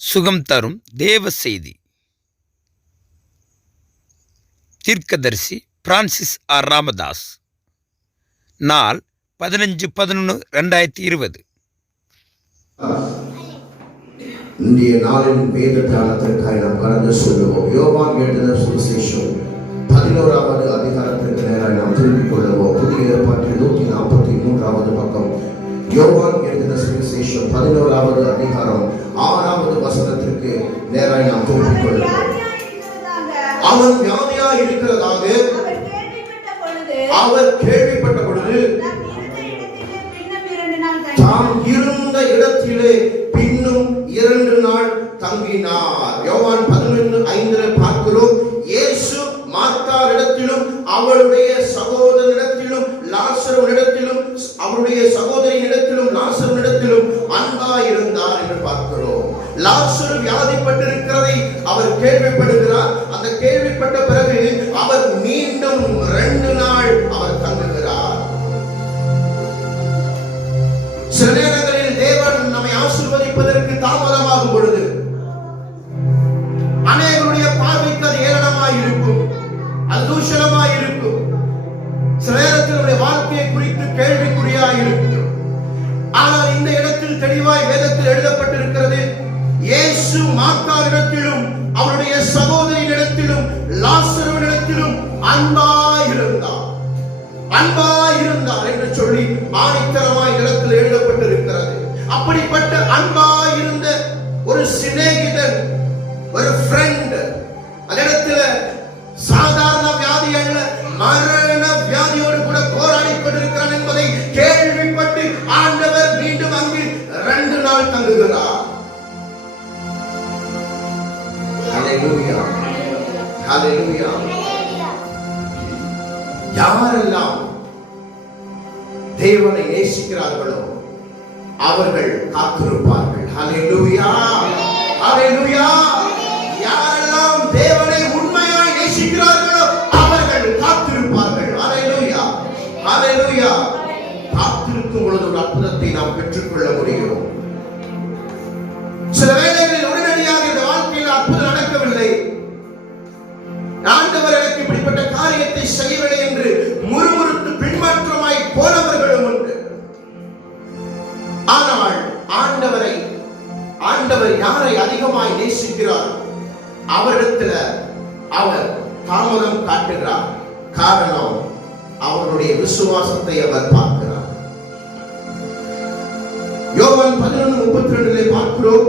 சுகம் தரும் தேவ செய்தி. தீர்க்கதரிசி பிரான்சிஸ் ஆர் ராமதாஸ். நாள் 15/11/2020. இன்றைய நாளின் வேத தியானத்திற்காக நாம் கடந்து சொல்லுவோம். யோவான் எழுதின சுவிசேஷம் 11வது அதிகாரத்திற்கு நேராக நாம் திரும்பிக் கொள்ளுவோம். புதிய ஏற்பாட்டில் 143வது பக்கம். யோவான் எழுதின சுவிசேஷம் 11வது அதிகாரம் 6வது வசனத்திற்கு நேராக நாம் திரும்பிக் கொள்ளுவோம். அவன் வியாதியா இருக்கிறதாக அவர் கேள்விப்பட்ட பொழுது தாம் இருந்த இடத்திலே பின்னும் 2 நாள் தங்கினார். யோவான் 11:5 பார்க்கிறோம். இயேசு மார்த்தாளிடத்திலும் அவளுடைய சகோதரனிடத்திலும் லாசருவினிடத்திலும் அவருடைய சகோதரியினிடத்திலும் லாசருவினிடத்திலும் அன்பாயிருந்தார் என்று பார்க்கிறோம். லாசரு வியாதிப்பட்டிருக்கிறதை அவர் கேள்விப்படுகிறார். அந்த கேள்விப்பட்ட பிறகு அவர் மீண்டும் 2 நாள் அவர் தங்குகிறார். சில நேரங்களில் தேவன் நம்மை ஆசீர்வதிப்பதற்கு தாமதமாகும் பொழுது அநேகருடைய பார்வைக்கு அது ஏளனமாய் இருக்கும், அது தூஷணமாய் இருக்கும். சில நேரத்தில் நம்முடைய வாழ்க்கையை குறித்து கேள்விக்குறியாய் இருக்கும். ஆனால் இந்த இடத்தில் தெளிவாய் வேதத்தில் எழுதப்பட்டிருக்கிறது, இயேசு மார்த்தாளிடத்திலும் அவருடைய சகோதரியிடத்திலும் லாசருவினிடத்திலும் அன்பாயிருந்தார் என்று சொல்லி ஆணித்தரமாய் இடத்தில் எழுதப்பட்டிருக்கிறது. அப்படிப்பட்ட அன்பாயிருந்த ஒரு சிநேகிதன், ஒரு ஃப்ரெண்ட், அதனிடத்தில் சாதாரண வியாதி அல்ல, மரண வியாதியோடு கூட போராடி கொண்டிருக்கிறான் என்பதை கேள்விப்பட்டு ஆண்டவர் மீண்டும் அங்கு 2 நாள் தங்குகிறார். ஹல்லேலூயா, ஹல்லேலூயா. யாரெல்லாம் தேவனை நேசிக்கிறார்களோ அவர்கள் காத்திருப்பார்கள். ஹல்லேலூயா, ஹல்லேலூயா. யாரெல்லாம் தேவனை உண்மையாய் நேசிக்கிறார்களோ அவர்கள் காத்திருப்பார்கள். ஹல்லேலூயா, ஹல்லேலூயா. காத்திருக்கும் பொழுது ஒரு அற்புதத்தை நாம் பெற்றுக்கொள்ள முடியும். சில வேளைகளில் உடனடியாக இந்த வாழ்க்கையில் அற்புதம் நடக்கவில்லை, ஆண்டவர் எனக்கு இப்படிப்பட்ட காரியத்தை செய்யவில்லை என்று முறுமுறுத்து பின்மாற்றமாய் போனவர்களும் உண்டு. ஆனால் ஆண்டவர் யாரை அதிகமாய் நேசிக்கிறார் அவரிடத்தில் அவர் தாமதம் காட்டுகிறார். காரணம், அவருடைய விசுவாசத்தை அவர் பார்க்கிறார். யோவான் 11:32 பார்க்கிறோம்.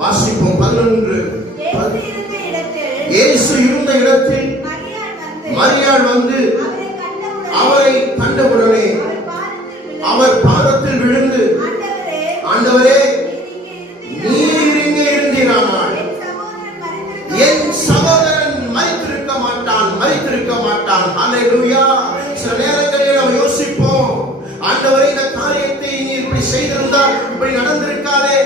வாசிப்போம். 11. இயேசு இருந்த இடத்தில் மரியாள் வந்து அவரை கண்டவுடனே அவர் பாதத்தில் விழுந்து, ஆண்டவரே, நீர் இங்கே இருந்தீரானால் என் சகோதரன் மரித்திருக்க மாட்டான். ஹல்லேலூயா. சில நேரங்களில் நாம் யோசிப்போம், ஆண்டவரே, இந்த காரியத்தை நீர் இப்படி செய்திருந்தால் இப்படி நடந்திருக்காதே,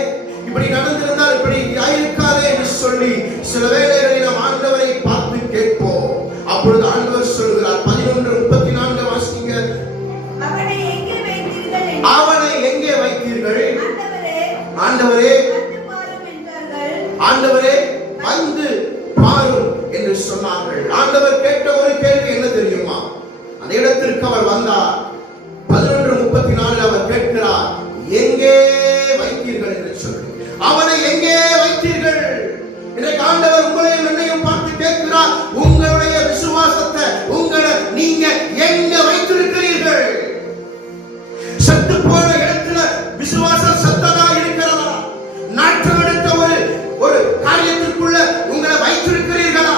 இப்படி நடந்திருந்தால் இப்படி ஆயிருக்காதே என்று சொல்லி சில வேளைகளில் நாம் ஆண்டவரை பார்த்து கேட்போம். அப்பொழுது ஆண்டவர் சொல்கிறார், 11:34 வாசிங்க. அவனை எங்கே வைத்தீர்கள்? ஆண்டவரே வந்து பாரும் என்று சொன்னார்கள். ஆண்டவர் கேட்ட ஒரு கேள்வி என்ன தெரியுமா? அந்த இடத்திற்கு அவர் வந்தார். 11:34 அவர் கேட்கிறார், எங்கே வைத்தீர்கள் என்று சொல்லி. அவனை எங்கே வைத்தீர்கள்? இன்றைக்கு ஆண்டவர் உங்களையும் என்னையும் பார்த்து கேட்கிறார், உங்களுடைய விசுவாசத்தை நீங்க எங்க வைத்திருக்கிறீர்கள்? செத்து போன இடத்துல விசுவாசம் சத்ததா இருக்கிறதா? நாட்டம் எடுத்த ஒரு காரியத்துக்குள்ள உங்களை வைத்திருக்கிறீர்களா?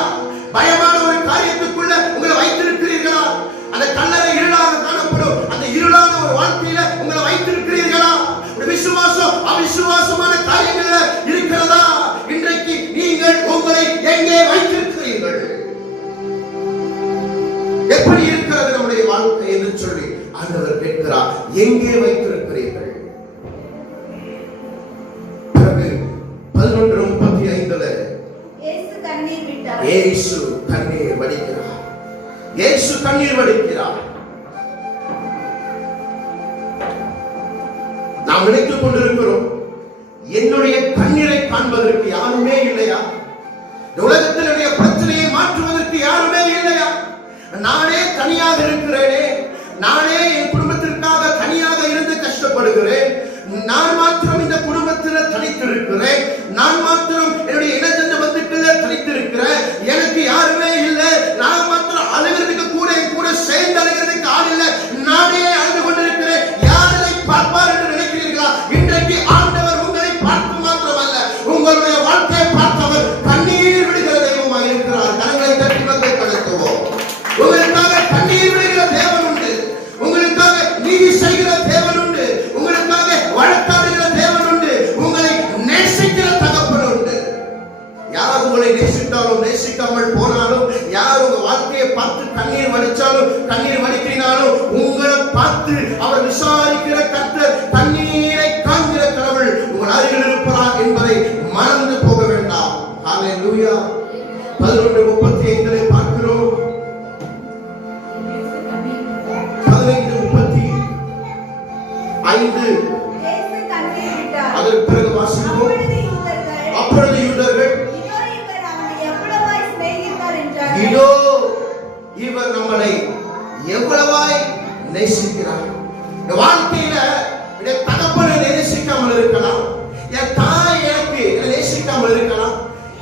பயமான ஒரு காரியத்துக்குள்ள உங்களை வைத்திருக்கிறீர்களா? அந்த கல்லறை இருளாக காணப்படும் அந்த இருளான ஒரு வாழ்க்கையில உங்களை வைத்திருக்கிறீர்களா? விசுவாசம் அவிசுவாசமான காரியங்கள்ல இருக்கிறதா? இன்றைக்கு நீங்கள் உங்களை எங்கே வைத்திருக்கிறீர்கள்? எப்படி இருக்கிறது நம்முடைய வாழ்க்கை என்று சொல்லி ஆண்டவர் கேட்கிறார், எங்கே வைத்திருக்கிறீர்கள்? பிறகு 11:35 இயேசு கண்ணீர் வடிக்கிறார். நாம் நினைத்துக் கொண்டிருக்கிறோம், என்னுடைய என்னுடைய கண்ணீரை காண்பதற்கு யாருமே இல்லையா? உலகத்தினுடைய பிரச்சனையை மாற்றுவதற்கு யாருமே இல்லையா? நானே தனியாக இருக்கிறேனே, நானே என் குடும்பத்திற்காக தனியாக இருந்து கஷ்டப்படுகிறேன். நான் மாத்திரம் இந்த குடும்பத்தில் தனித்திருக்கிறேன். நான் மாத்திரம் என்னுடைய இனஜன பந்துக்கள தனித்திருக்கிறேன். எனக்கு யாருமே இல்லை. நான் மாத்திரம் அழுகிறதுக்கு கூட என் கூட சேர்ந்து அழுகிறதுக்கு ஆள் இல்லை. நானே அழுது கொண்டிருக்கிறேன். யாரை பார்ப்பார் என்று நினைக்கிறீர்களா? இன்றைக்கு ஆண்டவர் உங்களை பார்க்க மாத்திரமல்ல, உங்களுடைய வாழ்க்கையை பார்த்தவர் கண்ணீர் விடுகிற தெய்வமாக இருக்கிறார். கரங்களை தட்டி வந்து கடத்துவோம். உங்களுக்காக கண்ணீர் விடுகிற தேவன் உண்டு. உங்களுக்காக நீதி செய்கிற தேவன் உண்டு. உங்களுக்காக வழக்காடுகிற தேவன் உண்டு. உங்களை நேசிக்கிற தகப்பன் உண்டு. யார் உங்களை நேசித்தாலும் நேசிக்காமல் போனாலும், யார் உங்க வாழ்க்கையை பார்த்து கண்ணீர் வடிச்சாலும் கண்ணீர் வடிக்கினாலும், உங்களை பார்த்து அவர் விசாரிக்கிற கர்த்தர், கண்ணீரை காண்கிற கடவுள் உங்கள் அருகில் இருப்பார் என்பதை மறந்து போக வேண்டாம். ஹல்லேலூயா. 11:35 பார்க்கிறோம். 15:35 அதற்கு பிறகு வாசிப்போம். அப்பொழுது யூதர்கள், இதோ இவர் நம்மளை எவ்வளவாய் நேசிக்கிறார். இந்த வாழ்க்கையில என் தகப்பனை நேசிக்காமல் இருக்கலாம், என் தாய் எனக்கு நேசிக்காமல் இருக்கலாம்,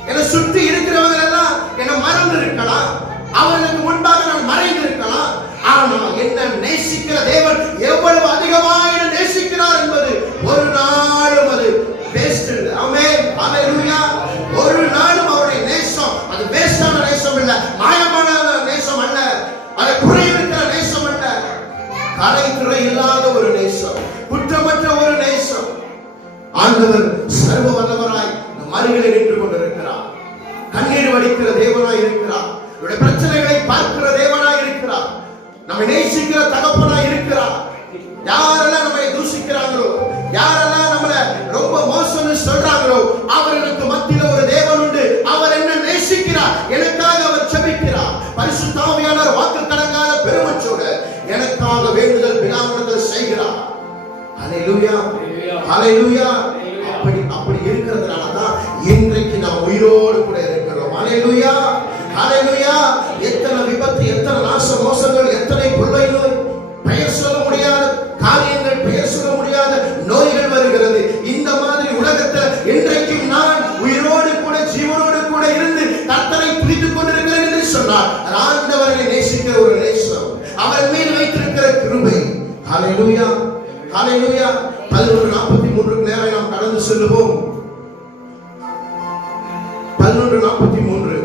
என்னை சுற்றி இருக்கிறவங்க எல்லாம் என்னை மறந்து இருக்கலாம், அவர்களுக்கு முன்பாக நான் மறைந்து இருக்கலாம். ஆனா என்ன நேசிக்கிற தேவன் எவ்வளவு அதிகமாக நேசிக்கிறார் என்பது ஒரு நாளும் அது வேஸ்ட் இல்லை. ஆமென், ஹல்லேலூயா. ஒரு நாளும் அவருடைய நேசம் அது வேஸ்டான நேசம் இல்ல, மாயமான நேசம் அல்ல, அது குறைவிருக்கிற நேசம் அல்ல, கரைத்துறை இல்லாத ஒரு நேசம், குற்றமற்ற ஒரு நேசம். ஆண்டவர் சர்வ வல்லவராய் நம் அருகில் நின்று கொண்டிருக்கிறார். கண்ணீர் வடிக்கிற தேவனாய் இருக்கிறார். நம்முடைய பிரச்சனைகளை பார்க்கிற தேவனாய் இருக்கிறார். நம்மை நேசிக்கிற தகப்பனாய் இருக்கிறார். யாரெல்லாம் நம்மை தூஷிக்கிறாங்களோ, யாரெல்லாம் நம்மளை ரொம்ப மோசம்னு சொல்றாங்களோ, அவர்களுக்கு மத்தியில் ஒரு தேவன் உண்டு. அவர் என்ன நேசிக்கிறார். எனக்காக அவர் ஜெபிக்கிறார். பரிசுத்த ஆவியானவர் வாக்கு கடங்காத பெருமூச்சோடு எனக்காக வேண்டுதல் வினாவுதல் செய்கிறார். ஹல்லேலூயா, ஹல்லேலூயா. அப்படி இருக்கிறதுனால தான் இன்றைக்கு நாம் உயிரோடு கூட இருக்கிறோம். ஹல்லேலூயா, ஹல்லேலூயா. எத்தனை விபத்து, எத்தனை நாச மோசங்கள், எத்தனை கொள்ளை நோய், பெயர் சொல்ல முடியாத காரியங்கள், பெயர் சொல்ல முடியாத நோய்கள் வருகிறது. இந்த மாதிரி உலகத்தில் இன்றைக்கும் நான் உயிரோடு கூட ஜீவனோடு கூட இருந்து கர்த்தரை துதித்துக் கொண்டிருக்கிறேன் என்று சொன்னார். ஆண்டவரை நேசிக்கிற ஒரு நேசம், அவர் மீது வைத்திருக்கிற கிருபை. ஹல்லேலூயா, ஹல்லேலூயா. 11:43 நேரம் நாம் கடந்து செல்லுவோம். 11:43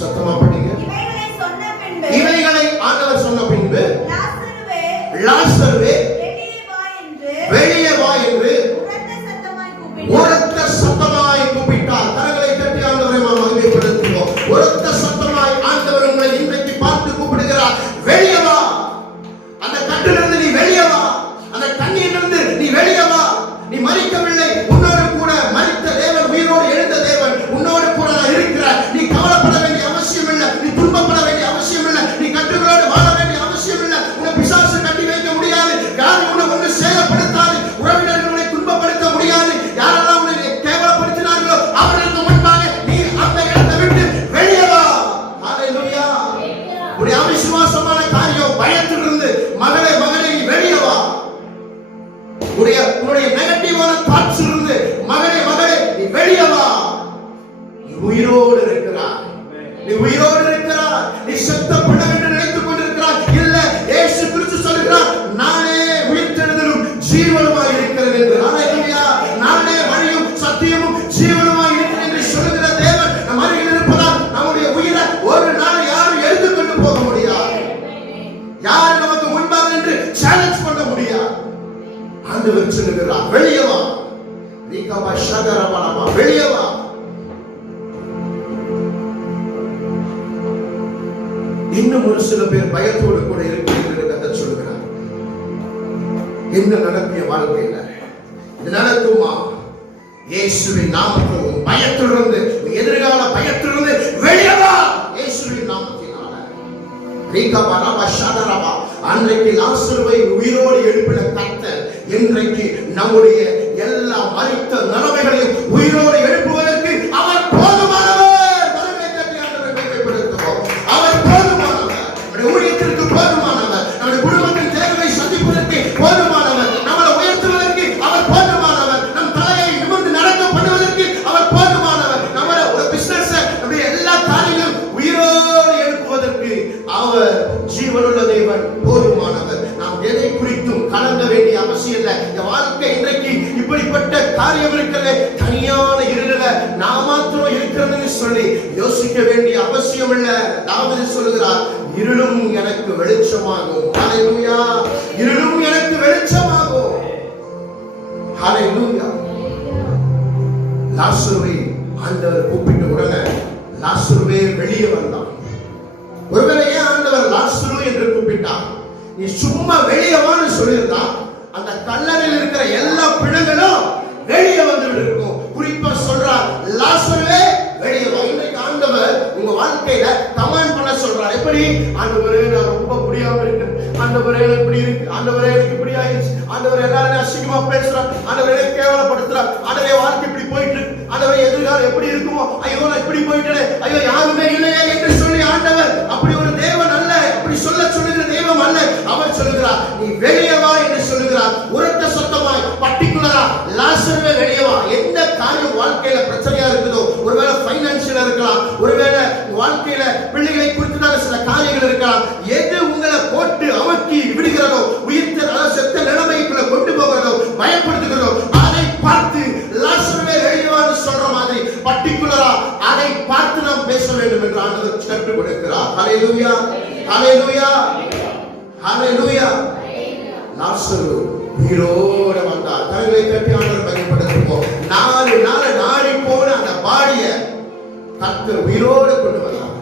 சத்தமா படிங்க. இவைகளை ஆண்டவர் சொன்ன பின்பு லாசருவே வெளியே வா என்று உரத்த சத்தமாய் கூப்பிட்டார். கரங்களை தட்டி ஆண்டவரை மகிமைப்படுத்துவோம். உரத்த சத்தமாய் ஆண்டவர் உங்களை இன்றைக்கு பார்த்து கூப்பிடுகிறார். வெளியே வா, அந்த கட்டிலிருந்து நீ வெளியே வா, அந்த கண்ணியிலிருந்து நீ வெளியே வா. நீ மரிக்கவில்லை, உன்னோடு கூட மரித்த தேவன், உயிரோடு எழுந்த தேவன் உன்னோடு கூட இருக்கிறார். நீ கவலைப்பட வேண்டிய அவசியம் இல்லை, நீ துன்பப்பட வேண்டிய அவசியம் இல்லை, நீ கட்டுகளோடு வாழ வேண்டிய அவசியம் இல்லை. உன்னை பிசாசு கட்டி வைக்க முடியாது, யாரும் உன்னை ஒன்று சேதப்படுத்தாது, உறவினர்கள் உன்னை துன்பப்படுத்த முடியாது. யாரெல்லாம் உன்னை கேவலப்படுத்தினார்களோ அவர்களுக்கு முன்பாக நீ அந்த இடத்தை விட்டு வெளியே வா. ஹல்லேலூயா. உன்னுடைய அவிசுவாசமான காரியம், பயத்திலிருந்து மகளே மகளே நீ வெளியே வா. உன்னுடைய நெகட்டிவான தாட்ஸ் இருந்து மகளே மகளே நீ வெளியே வா. நீ உயிரோடு இருக்கிறாய், நீ உயிரோடு இருக்கிறாய். நீ செத்த பிள்ளை என்று நினைத்துக் கொண்டிருக்கிறாய். இல்ல, இயேசு கிறிஸ்து சொல்கிறார், நானே உயிர்த்தெழுதலும் ஜீவனுமாய் இருக்கிறேன் என்று. ஹல்லேலூயா. நானே வழியும் சத்தியமும் ஜீவனுமாய் இருக்கிறேன் என்று சொல்லுகிற தேவன் நம் அருகில் இருப்பதால் நம்முடைய உயிரை ஒரு நாள் யாரும் எடுத்துக் கொண்டு போக முடியாது. யாரும் நமக்கு முன்பாக நின்று சேலஞ்ச் பண்ண முடியாது. ஆண்டவர் சொல்லுகிறார், வெளியே வா. நீக்கமா ஷகரவலமா, வெளியே வா. இன்னும் ஒரு சில பேர் பயத்தோடு கூட இருக்கிறீர்கள் என்று கர்த்தர் சொல்கிறார். என்ன நடக்கும் வாழ்க்கையில? இது நடக்குமா? இயேசுவின் நாமத்தில் பயத்திலிருந்து, எதிர்கால பயத்திலிருந்து வெளியே வா. இயேசுவின் நாமத்தினால அன்றைக்கு லாசருவை உயிரோடு எழுப்பின கர்த்தர் இன்றைக்கு நம்முடைய எல்லா மரித்த நிலைமைகளையும் உயிரோடு எழுப்புவதற்கு அவர் போதுமானவர். அவர் போதுமானவர். நம்முடைய ஊழியத்திற்கு போதுமானவர். நம்முடைய குடும்பத்தின் தேவையை சந்திப்பதற்கு போதுமானவர். நம்மளை உயர்த்துவதற்கு அவர் போதுமானவர். நம் தலையை நிமிர்ந்து நடக்க பண்ணுவதற்கு அவர் போதுமானவர். நம்மள ஒரு பிசினஸ் நம்முடைய எல்லா காரியங்களும் உயிரோடு எழுப்புவதற்கு அவர் ஜீவனுள்ள தேவன் போதுமானவர். நாம் எதை குறித்தும் கலங்க வேண்டிய அவசியம் இல்லை. இந்த வாழ்க்கை இன்றைக்கு இப்படிப்பட்ட காரியம் இருக்கிறது, தனியான இருள நான் மாத்திரம் இருக்கிறதுன்னு சொல்லி யோசிக்க வேண்டிய அவசியம் இல்லை. தாவீது சொல்லுகிறார், இருளும் எனக்கு வெளிச்சமாகும். ஹல்லேலூயா. இருளும் எனக்கு வெளிச்சமாகும். ஹல்லேலூயா. லாசருவை ஆண்டவர் கூப்பிட்ட உடனே லாசருவே வெளியே வந்தான். ஒருவேளை ஏன் ஆண்டவர் லாசரு என்று கூப்பிட்டார்? நீ சும்மா வெளியே வான்னு சொல்லியிருந்தா அந்த கல்லறையில் இருக்கிற எல்லா பிணங்களும் வெளியே வந்து இருக்கும். குறிப்பா சொல்றார், லாசருவே வெளியே வா. இன்றைக்கு ஆண்டவர் உங்க வாழ்க்கையில கமாண்ட் பண்ண சொல்றார். எப்படி? ஆண்டவரே நான் ரொம்ப முடியாம இருக்கேன், ஆண்டவரே இப்படி இருக்கு, ஆண்டவரே எனக்கு இப்படி ஆயிடுச்சு, ஆண்டவரே எல்லாரும் அசிங்கமா பேசுறான், ஆண்டவரே கேவலப்படுத்துறான், ஆண்டவரே வாழ்க்கை இப்படி போயிட்டு இருக்கு, ஆண்டவரே எதிர்காலம் எப்படி இருக்குமோ, ஐயோ நான் இப்படி போயிட்டேன், ஐயோ யாருமே இல்லையே என்று சொல்லி ஆண்டவர் அப்படி ஒரு தேவன் அல்ல, அப்படி சொல்லுகிற தெய்வம் அல்ல. அவர் சொல்லுகிறார், நீ வெளியே வா என்று சொல்லுகிறார். உரத்த சத்தமாய் பர்టిక్యులரா லாசருவே வெளியே வா. எந்த காரியம் வாழ்க்கையில பிரச்சனையா இருக்குதோ, ஒருவேளை ஃபைனான்சியலா இருக்கலாம், ஒருவேளை வாழ்க்கையில பிள்ளைகளை குறித்துதான் சில காரியங்கள் இருக்கலாம், எது உங்களை போட்டு அமர்த்தி விடுகிறதோ, உயிர்த்த செத்த நிலைமைக்குள்ள கொண்டு போகிறதோ, பயப்படுத்துகிறதோ, அதை பார்த்து லாசருவே வெளியே வான்னு சொல்ற மாதிரி பர்టిక్యులரா அதை பார்த்து நாம் பேச வேண்டும் என்று ஆண்டவர் கற்றுக் கொடுக்கிறார். ஹல்லேலூயா. ஹல்லேலூயா. ஹல்லேலூயா. லாசரு உயிரோட வந்தார். கரங்களை தட்டி ஆண்டவர் பயன்படுத்துவோம். 4 நாள் நாடி போன அந்த பாடிய கர்த்தர் உயிரோடு கொண்டு வந்தார்.